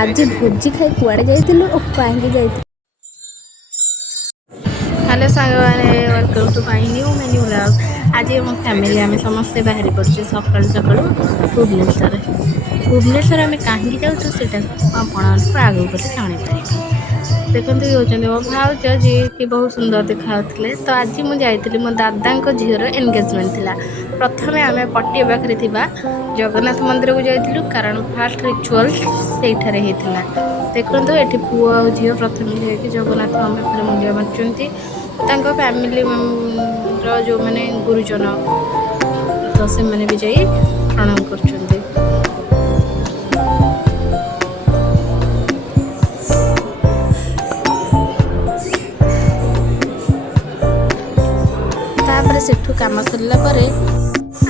आज भोजी खाई कुआड़े जाइलु और कहीं जाइलु। हेलो सांग मैंने welcome to my new menu vlog. आज मो फैमिली आम समस्ते बाहरी पड़े सकाल सकाल भुवनेश्वर आम कहीं जाऊँ से आगे गले जापर देखते ये होती मो भाउज जी कि बहुत सुंदर देखा तो आज मुझे मो दादा झीर एंगेजमेंट थिला। प्रथम आम पट्टी पाखे जगन्नाथ मंदिर को जाइलु कारण फास्ट रिचुअल से देखो ये पुआ और झील प्रथम जाकि जगन्नाथ पाखे मुंडिया मार्च फैमिली जो मैंने गुरुजन तो से मैंने भी जाई प्रणाम कर। सेठू काम सरला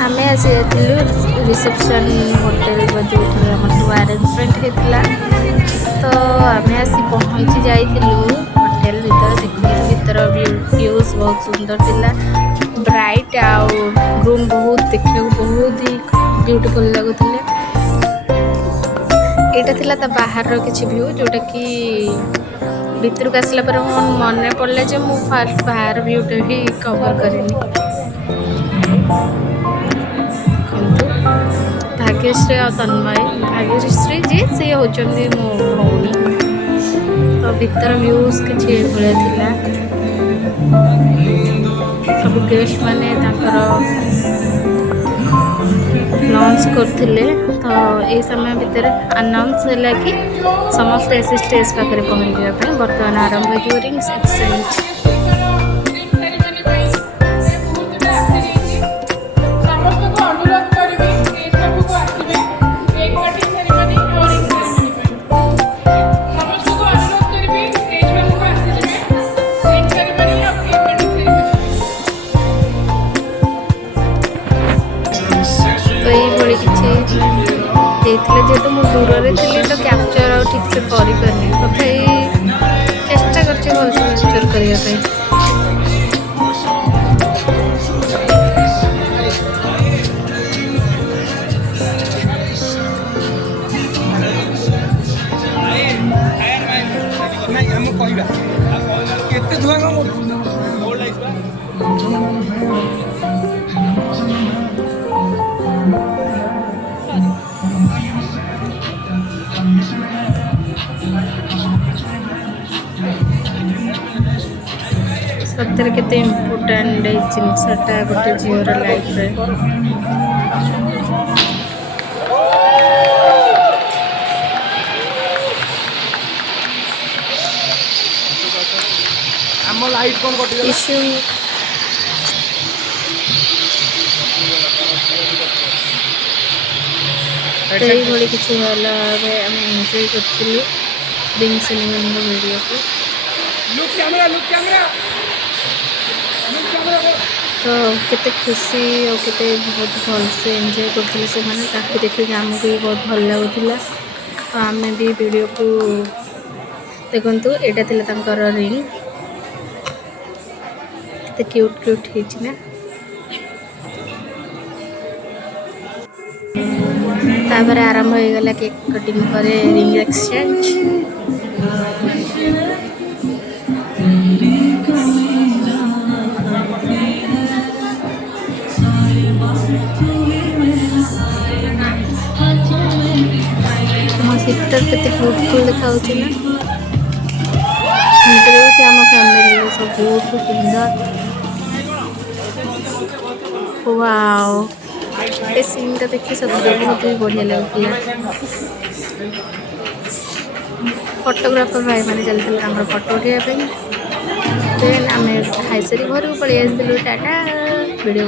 आम आसी रिसेप्शन होटेल जो सब अरेंजमेंट होता तो आम आसी पहुँची जाइलु होटेल भीतर भीतर व्यूज बहुत सुंदर थिला ब्राइट आउ रूम बहुत देखा बहुत ही ब्यूटीफुल लगुले। यहाँ थिला बाहर किसी व्यू जोटा कि भीतर को आसला पर मन पड़े जो मु फास्ट बाहर व्यूटा भी कवर करें। भाग्यश्री और तन्मय भाग्यश्री जी सी होचंदी मो भौणी तो भीतर व्यूज किसी भाया सब गेस्ट माने लॉन्च करथिले तो ये समय भितर अनाउंस है कि समस्त ऐसे स्टेज पाखे पहुँचा बर्तमान आरंभ हो रिंग्स एक्सचेंज। जेहेतु मुझे दूर थी तो कैप्चर और ठीक से करें तथापि चेष्टा करछे भल से कैप्चर करने। सत्तर के इम्पोर्टाट जिनसटा गोटे झीवर लाइफ रे इश्यू ये किसी भल आम एंजॉय करूँ रिंग सेरेमनी वीडियो को तो केते खुशी और केते बहुत भल से एंजॉय करते से मैंने देखिए आमको भी बहुत भल लगुला तो आम भी वीडियो को देखु यहाँ थी रिंग केते क्यूट क्यूट है तापर आरंभ हो गला केक कटिंग पर रिंग एक्सचेंज। सिस्टर केते ब्यूटीफुल देखा आम फैमिली सब बहुत सुंदर वाओ ये सीन का देखिए सब बहुत ही बढ़िया लगुला। फोटोग्राफर भाई मैंने चलते फोटो उठाइबा आम खाई सारी घर को पलि टाटा वीडियो